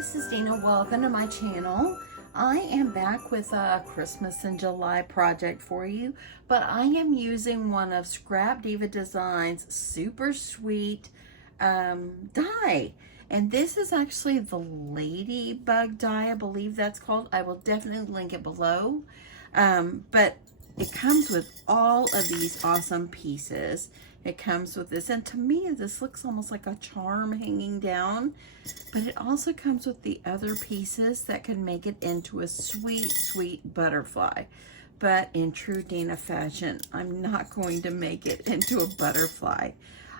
this is Deanna. Welcome to my channel. I am back with a Christmas in July project for you, but I am using one of Scrapdiva Designs super sweet die. And this is actually the ladybug die, I believe that's called. I will definitely link it below. But it comes with all of these awesome pieces. It comes with this, and to me this looks almost like a charm hanging down, but it also comes with the other pieces that can make it into a sweet, sweet butterfly. But in true Deanna fashion, I'm not going to make it into a butterfly.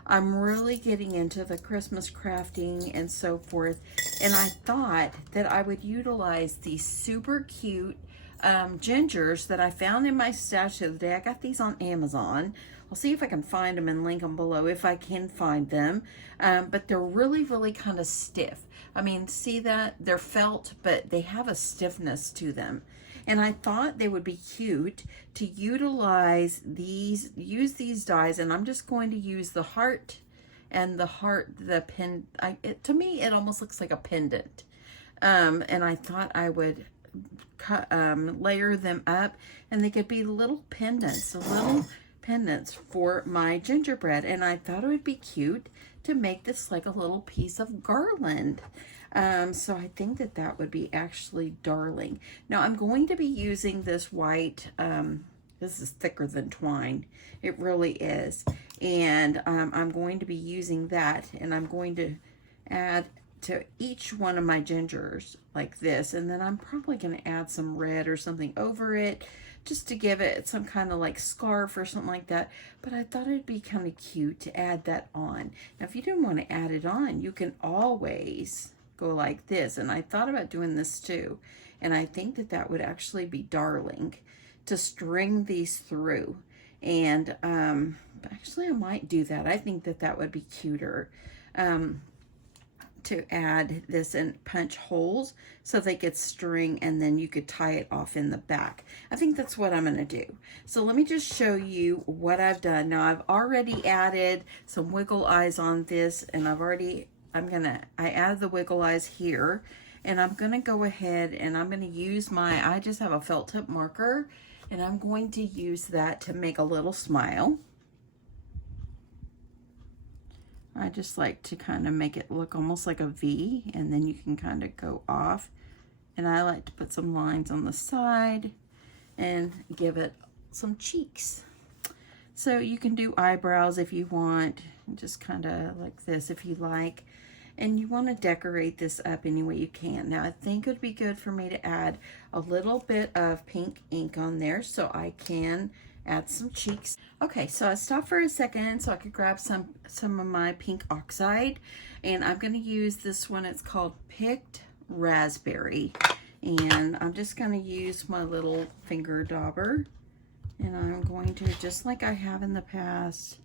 I'm really getting into the Christmas crafting and so forth, and I thought that I would utilize these super cute gingers that I found in my stash the other day. I got these on Amazon. I'll see if I can find them and link them below if I can find them. But they're really, really kind of stiff. I mean, see that? They're felt, but they have a stiffness to them. And I thought they would be cute to utilize these, use these dies, and I'm just going to use the heart and the pin. To me, it almost looks like a pendant. And I thought I would layer them up, and they could be little pendants, for my gingerbread. And I thought it would be cute to make this like a little piece of garland. So I think that that would be actually darling. Now I'm going to be using this white, this is thicker than twine, it really is, and I'm going to be using that, and I'm going to add to each one of my gingers like this, and then I'm probably going to add some red or something over it just to give it some kind of like scarf or something like that. But I thought it'd be kind of cute to add that on. Now if you didn't want to add it on, you can always go like this, and I thought about doing this too, and I think that that would actually be darling to string these through. And actually I might do that. I think that that would be cuter. To add this and punch holes so they could string, and then you could tie it off in the back. I think that's what I'm going to do. So let me just show you what I've done. Now I've already added some wiggle eyes on this, and I added the wiggle eyes here, and I'm going to go ahead and I'm going to use I just have a felt tip marker, and I'm going to use that to make a little smile. I just like to kind of make it look almost like a V, and then you can kind of go off. And I like to put some lines on the side and give it some cheeks. So you can do eyebrows if you want, just kind of like this if you like. And you want to decorate this up any way you can. Now I think it would be good for me to add a little bit of pink ink on there so I can add some cheeks. Okay, so I stopped for a second so I could grab some of my pink oxide, and I'm going to use this one. It's called Picked Raspberry, and I'm just going to use my little finger dauber, and I'm going to, just like I have in the past,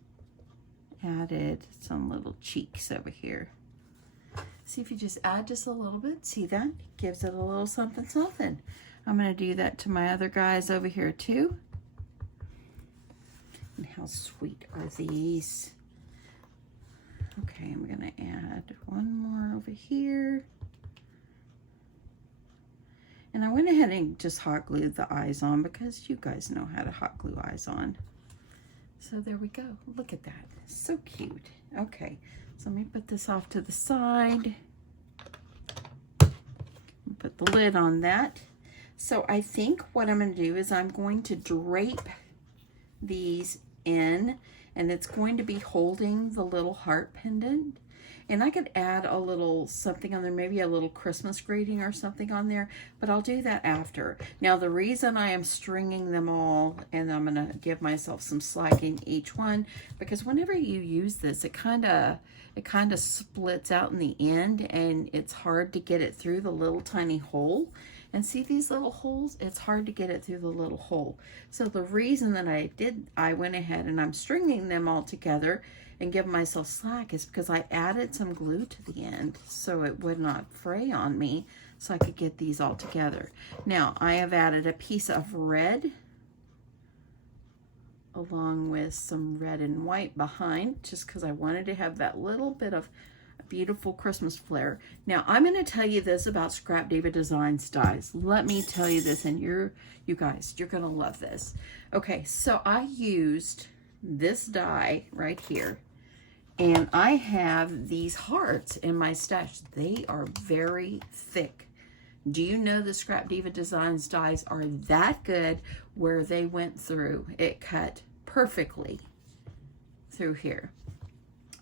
added some little cheeks over here. See, if you just add just a little bit, see that? Gives it a little something something. I'm going to do that to my other guys over here too. And how sweet are these? Okay, I'm gonna add one more over here. And I went ahead and just hot glued the eyes on because you guys know how to hot glue eyes on. So there we go. Look at that. So cute. Okay, so let me put this off to the side. Put the lid on that. So I think what I'm gonna do is I'm going to drape these in, and it's going to be holding the little heart pendant, and I could add a little something on there, maybe a little Christmas greeting or something on there, but I'll do that after. Now the reason I am stringing them all, and I'm gonna give myself some slack in each one, because whenever you use this, it kind of splits out in the end, and it's hard to get it through the little tiny hole. And see these little holes? It's hard to get it through the little hole. So the reason that I went ahead and I'm stringing them all together and give myself slack is because I added some glue to the end so it would not fray on me, so I could get these all together. Now I have added a piece of red along with some red and white behind, just because I wanted to have that little bit of beautiful Christmas flare. Now, I'm going to tell you this about Scrap Diva Designs dies. Let me tell you this, and you guys, you're going to love this. Okay, so I used this die right here, and I have these hearts in my stash. They are very thick. Do you know the Scrap Diva Designs dies are that good where they went through? It cut perfectly through here.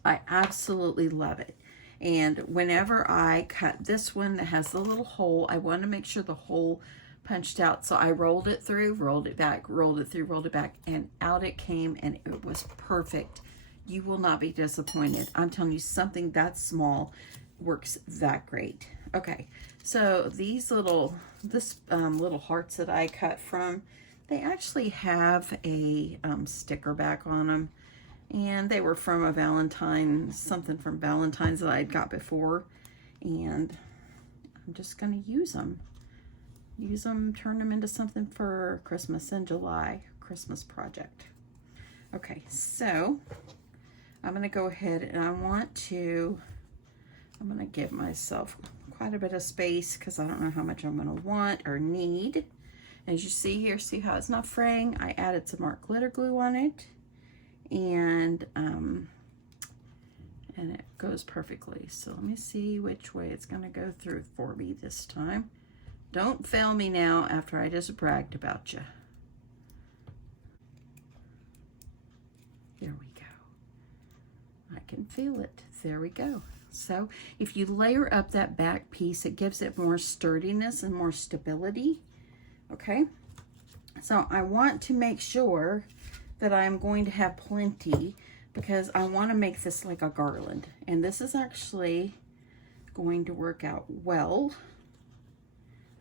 I absolutely love it. And whenever I cut this one that has the little hole, I want to make sure the hole punched out. So I rolled it through, rolled it back, rolled it through, rolled it back, and out it came, and it was perfect. You will not be disappointed. I'm telling you, something that small works that great. Okay, so these little hearts that I cut from, they actually have a sticker back on them. And they were from something from Valentine's that I'd got before. And I'm just going to use them. Turn them into something for Christmas in July, Christmas project. Okay, so I'm going to go ahead and I'm going to give myself quite a bit of space because I don't know how much I'm going to want or need. As you see here, see how it's not fraying? I added some more glitter glue on it. And it goes perfectly. So let me see which way it's going to go through for me this time. Don't fail me now after I just bragged about you. There we go. I can feel it. There we go. So if you layer up that back piece, it gives it more sturdiness and more stability. Okay. So I want to make sure that I'm going to have plenty because I want to make this like a garland. And this is actually going to work out well.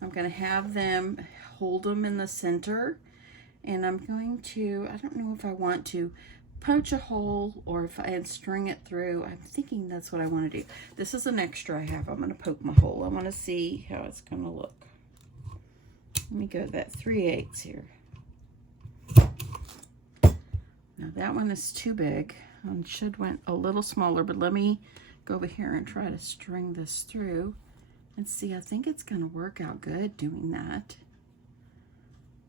I'm going to have them hold them in the center, and I'm going to, I don't know if I want to punch a hole or if I string it through. I'm thinking that's what I want to do. This is an extra I have. I'm going to poke my hole. I want to see how it's going to look. Let me go to that 3/8 here. Now that one is too big. I should went a little smaller, but let me go over here and try to string this through and see. I think it's going to work out good doing that.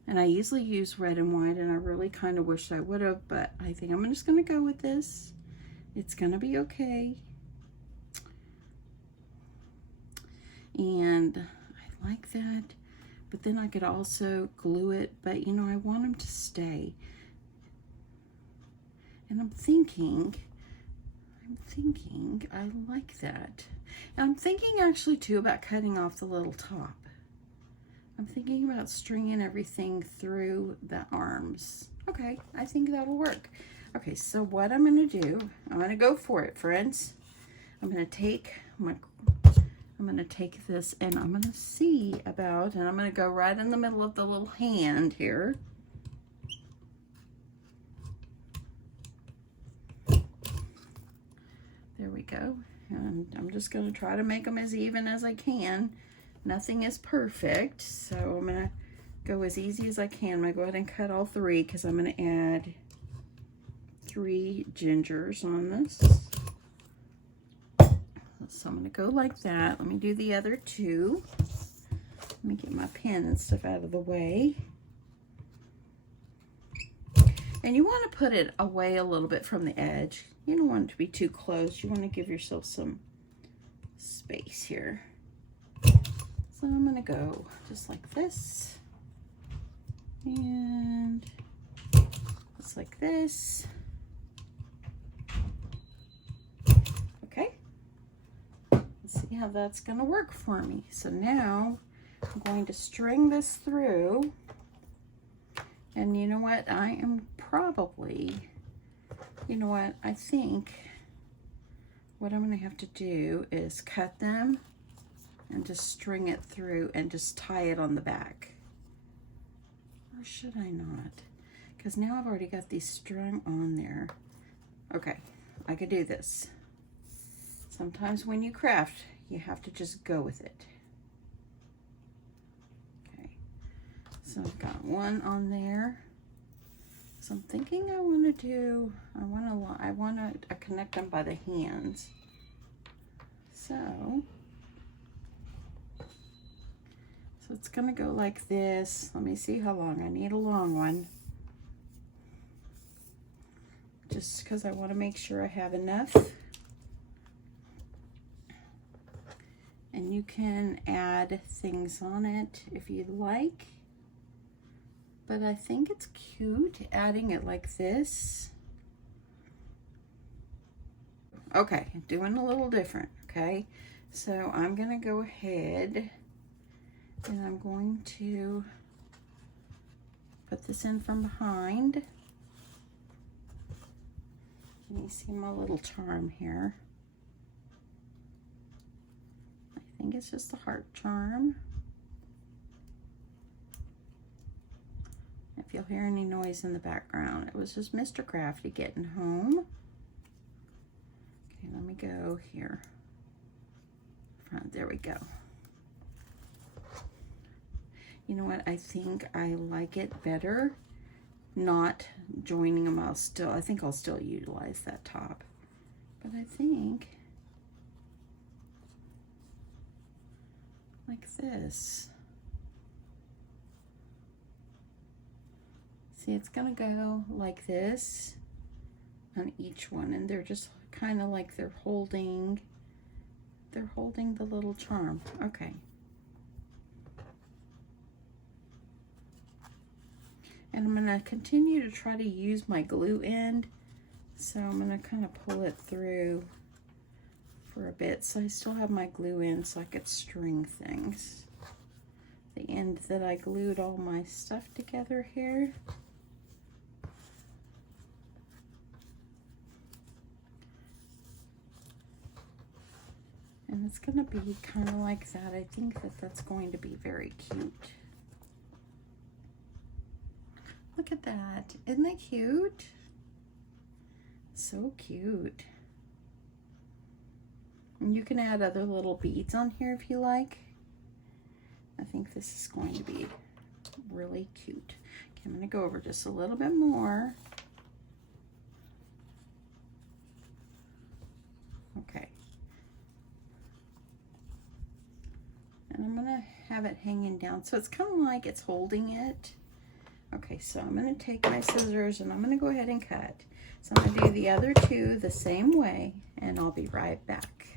And I usually use red and white, and I really kind of wish I would have, but I think I'm just going to go with this. It's going to be okay. And I like that, but then I could also glue it, but you know, I want them to stay. And I'm thinking, I like that. And I'm thinking actually too about cutting off the little top. I'm thinking about stringing everything through the arms. Okay, I think that'll work. Okay, so what I'm going to do, I'm going to go for it, friends. I'm going to take this and I'm going to see about, and I'm going to go right in the middle of the little hand here. There we go. And I'm just going to try to make them as even as I can. Nothing is perfect, so I'm going to go as easy as I can. I'm going to go ahead and cut all 3 because I'm going to add 3 gingers on this. So I'm going to go like that. Let me do the other 2. Let me get my pen and stuff out of the way. And you want to put it away a little bit from the edge. You don't want it to be too close. You want to give yourself some space here. So I'm going to go just like this. And just like this. Okay. Let's see how that's going to work for me. So now I'm going to string this through. And you know what? I am probably, you know what? I think what I'm going to have to do is cut them and just string it through and just tie it on the back. Or should I not? Because now I've already got these strung on there. Okay, I could do this. Sometimes when you craft, you have to just go with it. Okay, so I've got one on there. So I'm thinking I want to connect them by the hands. So it's gonna go like this. Let me see how long. I need a long one. Just because I want to make sure I have enough. And you can add things on it if you'd like. But I think it's cute adding it like this. Okay, doing a little different, okay? So I'm gonna go ahead and I'm going to put this in from behind. And you see my little charm here. I think it's just a heart charm. If you'll hear any noise in the background, it was just Mr. Crafty getting home. Okay, let me go here. Front, there we go. You know what, I think I like it better not joining them. I think I'll still utilize that top. But I think like this. See, it's gonna go like this on each one, and they're just kind of like they're holding the little charm. Okay. And I'm gonna continue to try to use my glue end. So I'm gonna kind of pull it through for a bit so I still have my glue in so I could string things. The end that I glued all my stuff together here. And it's gonna be kind of like that. I think that that's going to be very cute. Look at that. Isn't that cute? So cute. And you can add other little beads on here if you like. I think this is going to be really cute. Okay, I'm going to go over just a little bit more. Okay. And I'm going to have it hanging down. So it's kind of like it's holding it. Okay, so I'm going to take my scissors and I'm going to go ahead and cut. So I'm going to do the other two the same way, and I'll be right back.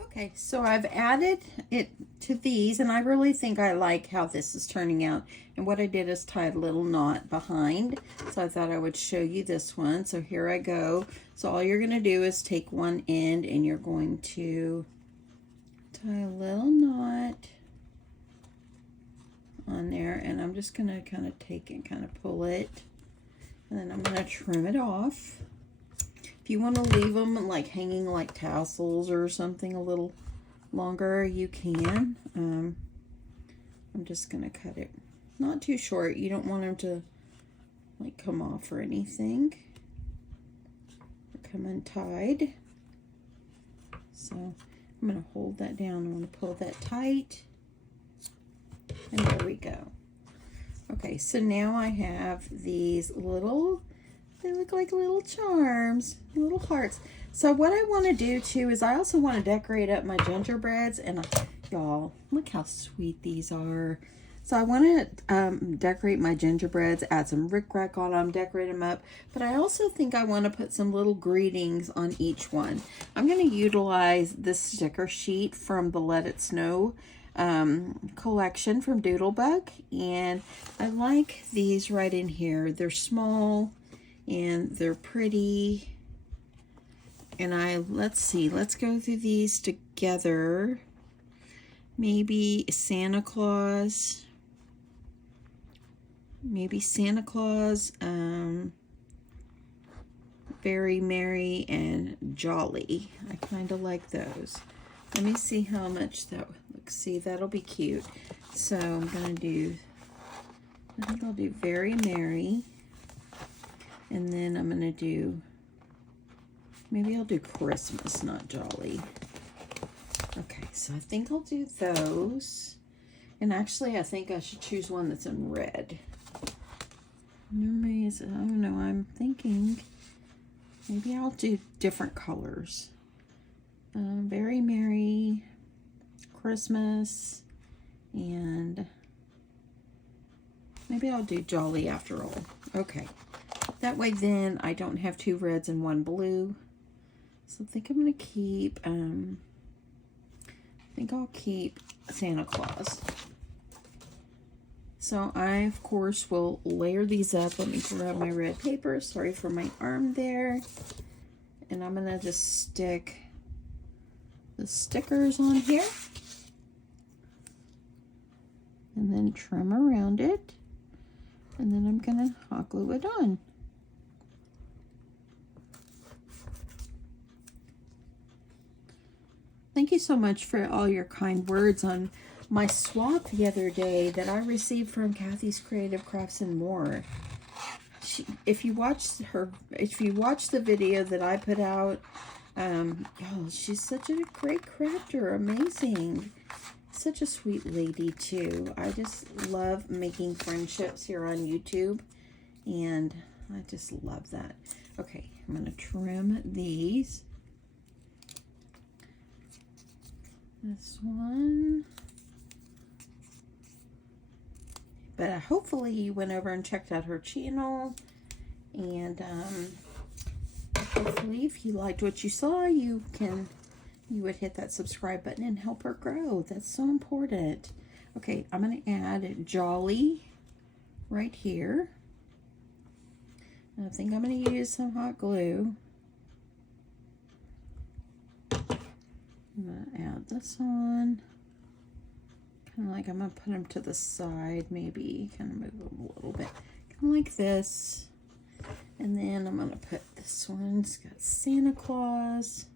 Okay, so I've added it to these, and I really think I like how this is turning out. And what I did is tie a little knot behind, so I thought I would show you this one. So here I go. So all you're going to do is take one end, and you're going to tie a little knot on there, and I'm just gonna kind of take and kind of pull it, and then I'm gonna trim it off. If you want to leave them like hanging like tassels or something a little longer, you can. I'm just gonna cut it not too short. You don't want them to like come off or anything or come untied. So I'm gonna hold that down. I'm gonna pull that tight. And there we go. Okay, so now I have these little, they look like little charms, little hearts. So what I want to do too is I also want to decorate up my gingerbreads, and y'all, look how sweet these are. So I want to decorate my gingerbreads, add some rickrack on them, decorate them up, but I also think I want to put some little greetings on each one. I'm going to utilize this sticker sheet from the Let It Snow collection from Doodlebug, and I like these right in here. They're small and they're pretty, and let's see, let's go through these together. Maybe Santa Claus, very merry and jolly. I kind of like those. Let me see how much that looks. See, that'll be cute. So I'm gonna do, I think I'll do very merry, and then I'm gonna do, maybe I'll do Christmas, not jolly. Okay, so I think I'll do those. And actually, I think I should choose one that's in red. Oh no, I'm thinking maybe I'll do different colors. Very Merry Christmas, and maybe I'll do Jolly after all. Okay, that way then I don't have 2 reds and 1 blue. So I think I'm gonna keep, I think I'll keep Santa Claus. So I, of course, will layer these up. Let me grab my red paper. Sorry for my arm there. And I'm gonna just stick the stickers on here. And then trim around it. And then I'm gonna hot glue it on. Thank you so much for all your kind words on my swap the other day that I received from Kathy's Creative Crafts and More. If you watched the video that I put out, oh, she's such a great crafter, amazing. Such a sweet lady too. I just love making friendships here on YouTube, and I just love that. Okay, I'm gonna trim these. This one. But hopefully you went over and checked out her channel, and hopefully if you liked what you saw, you would hit that subscribe button and help her grow. That's so important. Okay, I'm going to add Jolly right here. And I think I'm going to use some hot glue. I'm going to add this on. Kind of like I'm going to put them to the side, maybe. Kind of move them a little bit. Kind of like this. And then I'm going to put this one. It's got Santa Claus.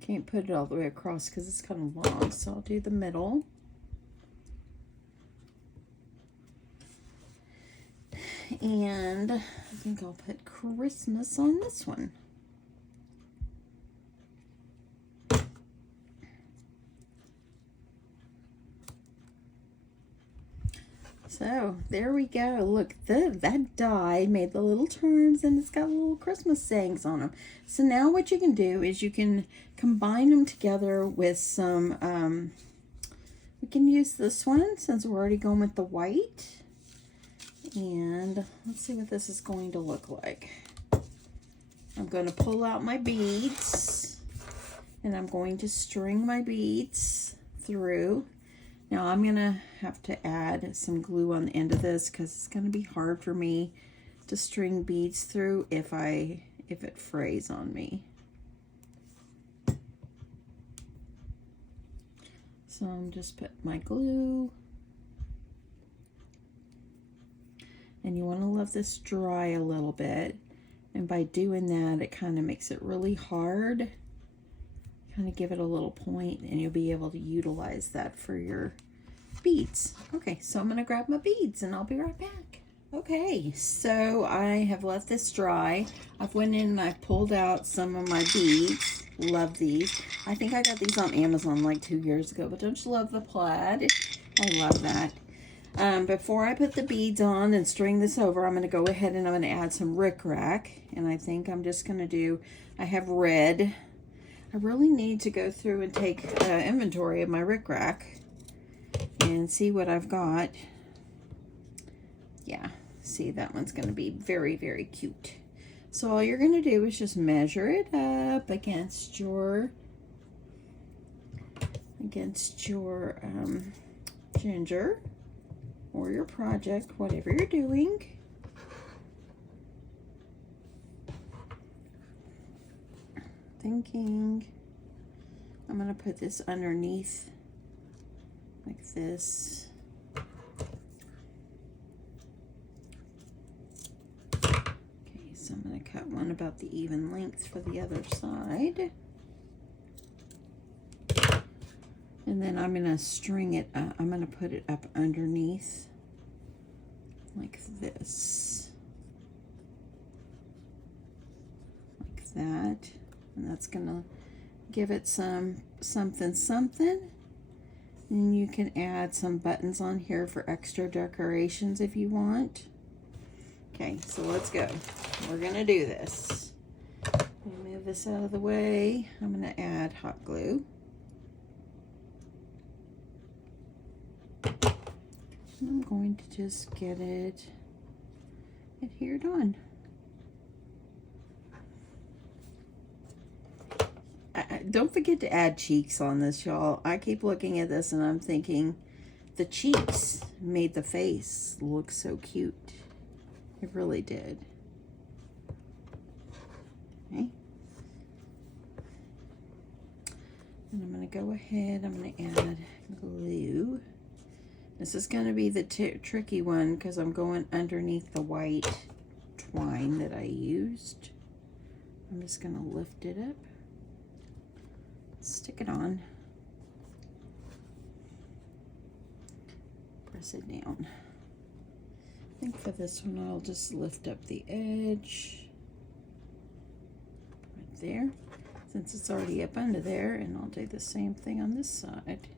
Can't put it all the way across because it's kind of long, so I'll do the middle. And I think I'll put Christmas on this one. So there we go. Look, that die made the little charms, and it's got little Christmas sayings on them. So now what you can do is you can combine them together with some, we can use this one since we're already going with the white. And let's see what this is going to look like. I'm going to pull out my beads, and I'm going to string my beads through. Now I'm going to have to add some glue on the end of this because it's going to be hard for me to string beads through if it frays on me. So I'm just put my glue. And you want to let this dry a little bit. And by doing that, it kind of makes it really hard. Kind of give it a little point, and you'll be able to utilize that for your beads. Okay, so I'm going to grab my beads and I'll be right back. Okay, so I have let this dry. I've went in and I pulled out some of my beads. Love these. I think I got these on Amazon like 2 years ago, but don't you love the plaid? I love that. Before I put the beads on and string this over, I'm going to go ahead and I'm going to add some rickrack. And I think I'm just going to do, I have red. I really need to go through and take inventory of my rickrack and see what I've got. Yeah, see, that one's going to be very, very cute. So all you're going to do is just measure it up against your ginger or your project, whatever you're doing. Thinking I'm going to put this underneath like this. Okay, so I'm going to cut one about the even length for the other side. And then I'm going to string it up. I'm going to put it up underneath like this. Like that. And that's going to give it some something. And you can add some buttons on here for extra decorations if you want. Okay, so let's go. We're going to do this. Move this out of the way, I'm going to add hot glue. And I'm going to just get it adhered on. Don't forget to add cheeks on this, y'all. I keep looking at this and I'm thinking the cheeks made the face look so cute. It really did. Okay. And I'm going to go ahead, I'm going to add glue. This is going to be the tricky one because I'm going underneath the white twine that I used. I'm just going to lift it up, stick it on, press it down. I think for this one I'll just lift up the edge right there, since it's already up under there, and I'll do the same thing on this side.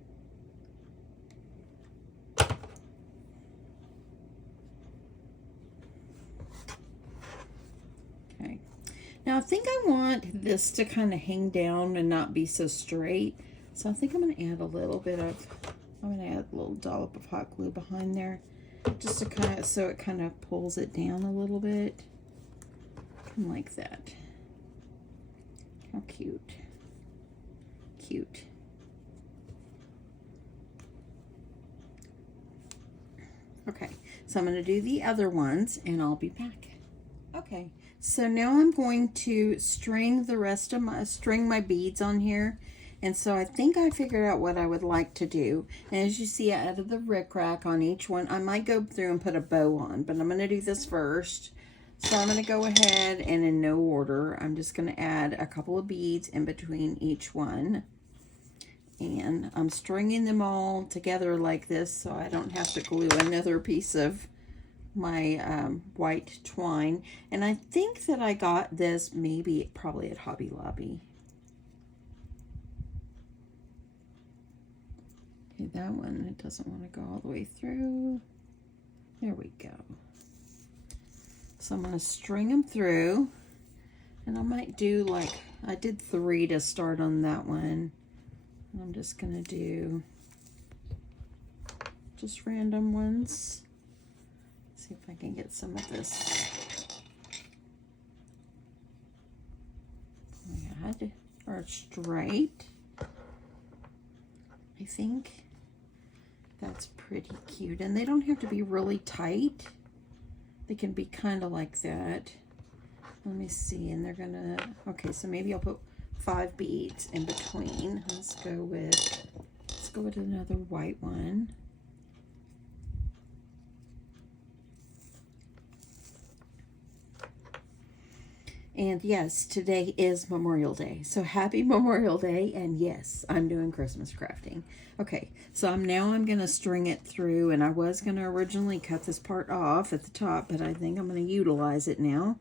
Okay, now I think I want this to kind of hang down and not be so straight, so I think I'm going to add a little bit of, I'm going to add a little dollop of hot glue behind there, just to kind of, so it kind of pulls it down a little bit, kind of like that. How cute. Cute. Okay, so I'm going to do the other ones and I'll be back. Okay, so now I'm going to string the rest of my beads on here. And so I think I figured out what I would like to do. And as you see, I added the rickrack on each one. I might go through and put a bow on, but I'm going to do this first. So I'm going to go ahead and in no order, I'm just going to add a couple of beads in between each one. And I'm stringing them all together like this so I don't have to glue another piece of my white twine. And I think that I got this probably at Hobby Lobby. Okay, that one, it doesn't want to go all the way through. There we go. So I'm going to string them through, and I might do like, I did 3 to start on that one. I'm just going to do just random ones. See if I can get some of this. Or straight. I think that's pretty cute. And they don't have to be really tight. They can be kind of like that. Let me see. And they're going to, okay, so maybe I'll put 5 beads in between. Let's go with another white one. And yes, today is Memorial Day. So happy Memorial Day. And yes, I'm doing Christmas crafting. Okay, so I'm going to string it through. And I was going to originally cut this part off at the top, but I think I'm going to utilize it now.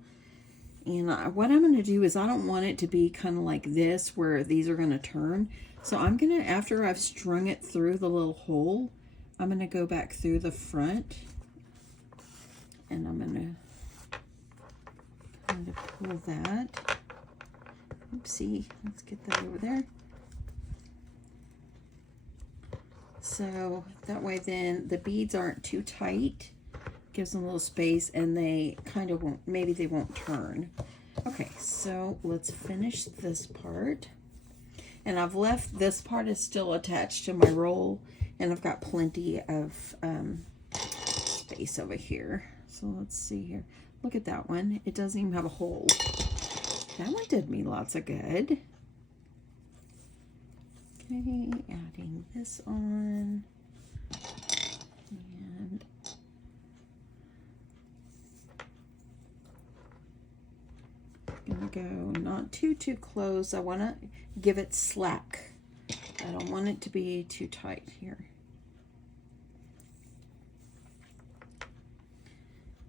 And what I'm going to do is I don't want it to be kind of like this where these are going to turn. So I'm going to, after I've strung it through the little hole, I'm going to go back through the front. And I'm going to pull that. Oopsie, let's get that over there. So that way then the beads aren't too tight. Gives them a little space and they kind of won't, maybe they won't turn. Okay, so let's finish this part. And I've left this part is still attached to my roll, and I've got plenty of space over here. So let's see here. Look at that one. It doesn't even have a hole. That one did me lots of good. Okay, adding this on. And I'm gonna go not too close. I want to give it slack. I don't want it to be too tight here.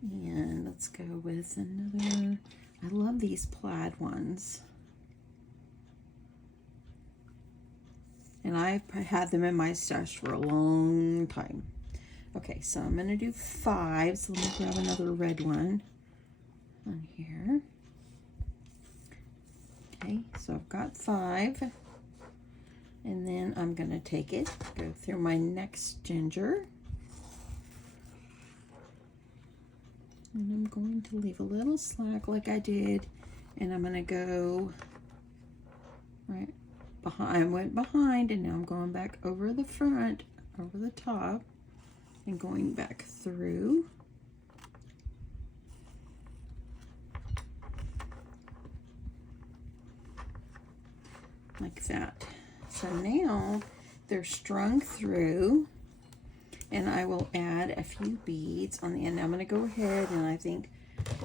And let's go with another. I love these plaid ones. And I've had them in my stash for a long time. Okay, so I'm going to do 5. So let me grab another red one on here. Okay, So I've got 5. And then I'm going to take it, go through my next ginger. And I'm going to leave a little slack like I did. And I'm going to go right behind. I went behind and now I'm going back over the front, over the top, and going back through. Like that. So now they're strung through, and I will add a few beads on the end. Now I'm going to go ahead and I think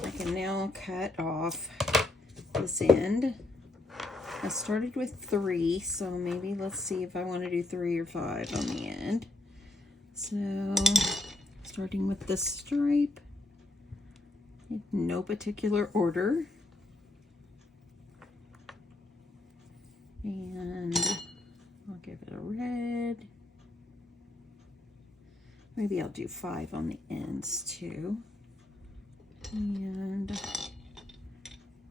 I can now cut off this end. I started with 3, so maybe let's see if I want to do 3 or 5 on the end. So starting with the stripe, in no particular order. And I'll give it a red. Maybe I'll do 5 on the ends too. And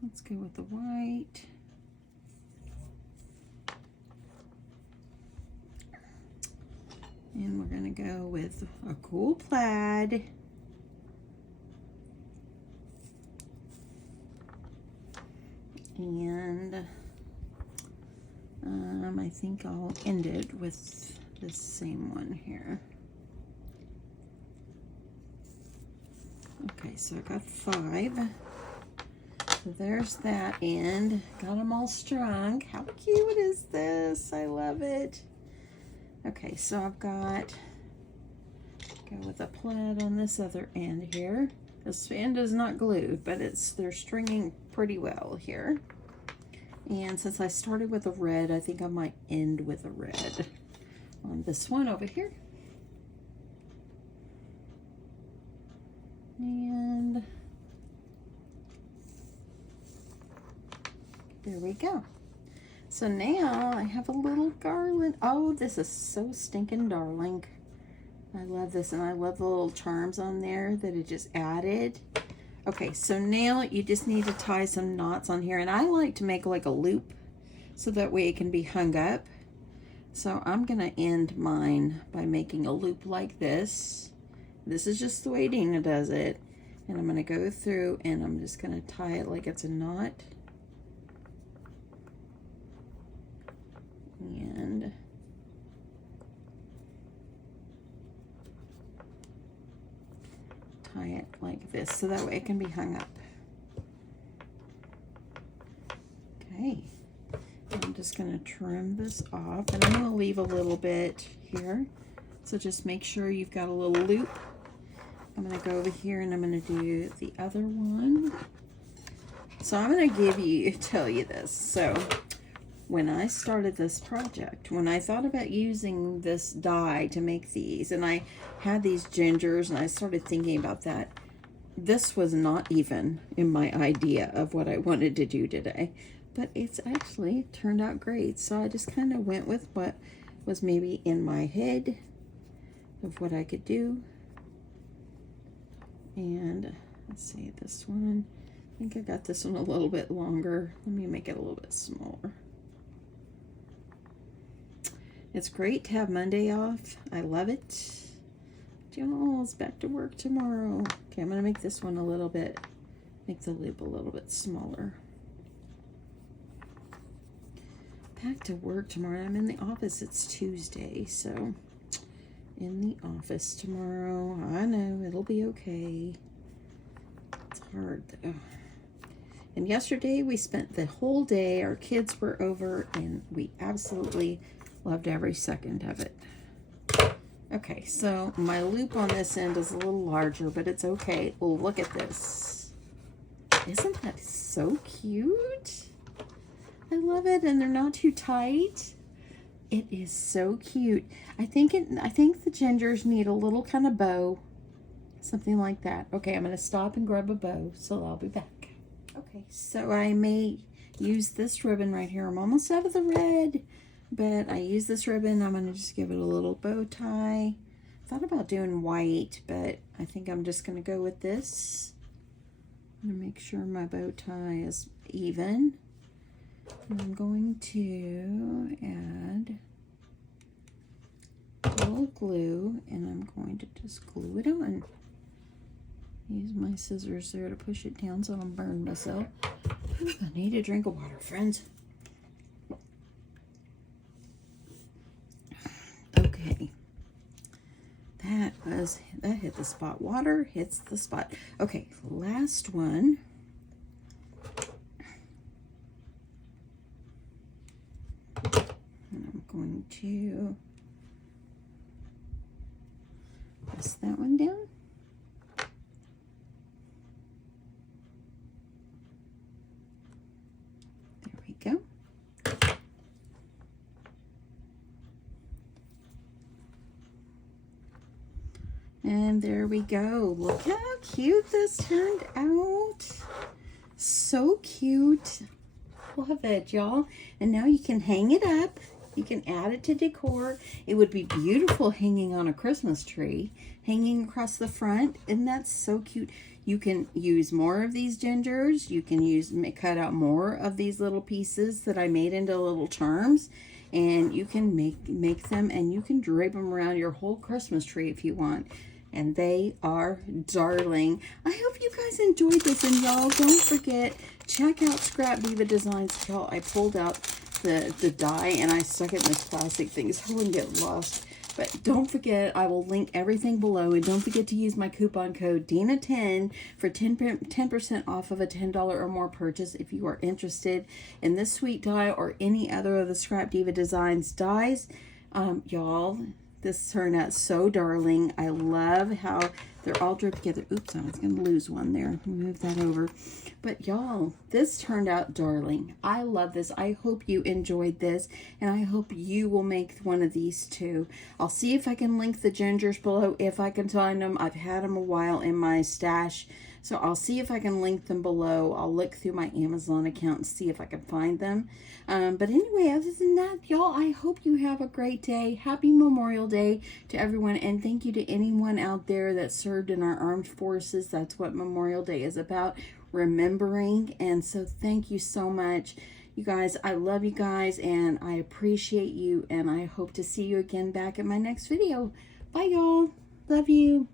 let's go with the white. And we're going to go with a cool plaid. And I think I'll end it with this same one here. Okay, so I got 5. So there's that end. Got them all strung. How cute is this? I love it. Okay, so I've got, go with a plaid on this other end here. This end is not glued, but they're stringing pretty well here. And since I started with a red, I think I might end with a red on this one over here. And there we go. So now I have a little garland. Oh, this is so stinking darling. I love this, and I love the little charms on there that it just added. Okay, so now you just need to tie some knots on here, and I like to make like a loop so that way it can be hung up. So I'm gonna end mine by making a loop like this. This is just the way Deanna does it. And I'm gonna go through and I'm just gonna tie it like it's a knot. And tie it like this so that way it can be hung up. Okay, I'm just going to trim this off, and I'm going to leave a little bit here, so just make sure you've got a little loop. I'm going to go over here and I'm going to do the other one. So I'm going to tell you this. So when I started this project, when I thought about using this die to make these, and I had these gingers and I started thinking about that, this was not even in my idea of what I wanted to do today, but it's actually turned out great. So I just kind of went with what was maybe in my head of what I could do. And let's see, this one, I think I got this one a little bit longer. Let me make it a little bit smaller. It's great to have Monday off. I love it. Joel's back to work tomorrow. Okay, I'm going to make this one a little bit, make the loop a little bit smaller. Back to work tomorrow. I'm in the office. It's Tuesday, so in the office tomorrow. I know, it'll be okay. It's hard though. And yesterday we spent the whole day, our kids were over, and we absolutely loved every second of it. Okay, so my loop on this end is a little larger, but it's okay. Well, look at this. Isn't that so cute? I love it, and they're not too tight. It is so cute. I think the gingers need a little kind of bow, something like that. Okay, I'm going to stop and grab a bow, so I'll be back. Okay, so I may use this ribbon right here. I'm almost out of the red, but I use this ribbon. I'm going to just give it a little bow tie. Thought about doing white, but I think I'm just going to go with this. I'm going to make sure my bow tie is even. And I'm going to add a little glue, and I'm going to just glue it on. Use my scissors there to push it down so I don't burn myself. I need a drink of water, friends. Okay. That hit the spot. Water hits the spot. Okay, last one. And I'm going to press that one down. There we go. And there we go. Look how cute this turned out. So cute. Love it, y'all. And now you can hang it up. You can add it to decor. It would be beautiful hanging on a Christmas tree, hanging across the front. And that's so cute. You can use more of these gingers. You can cut out more of these little pieces that I made into little charms. And you can make them, and you can drape them around your whole Christmas tree if you want. And they are darling. I hope you guys enjoyed this. And y'all, don't forget, check out Scrap Diva Designs. Y'all, I pulled out the die and I stuck it in this plastic thing so I wouldn't get lost. But don't forget, I will link everything below. And don't forget to use my coupon code Deanna10 for 10% off of a $10 or more purchase if you are interested in this sweet die or any other of the Scrap Diva Designs dies. Y'all, this turned out so darling. I love how they're all draped together. Oops, I was going to lose one there. Move that over. But y'all, this turned out darling. I love this. I hope you enjoyed this, and I hope you will make one of these too. I'll see if I can link the gingers below, if I can find them. I've had them a while in my stash, so I'll see if I can link them below. I'll look through my Amazon account and see if I can find them. But anyway, other than that, y'all, I hope you have a great day. Happy Memorial Day to everyone, and thank you to anyone out there that served in our armed forces. That's what Memorial Day is about, remembering. And so thank you so much. You guys, I love you guys, and I appreciate you, and I hope to see you again back in my next video. Bye, y'all. Love you.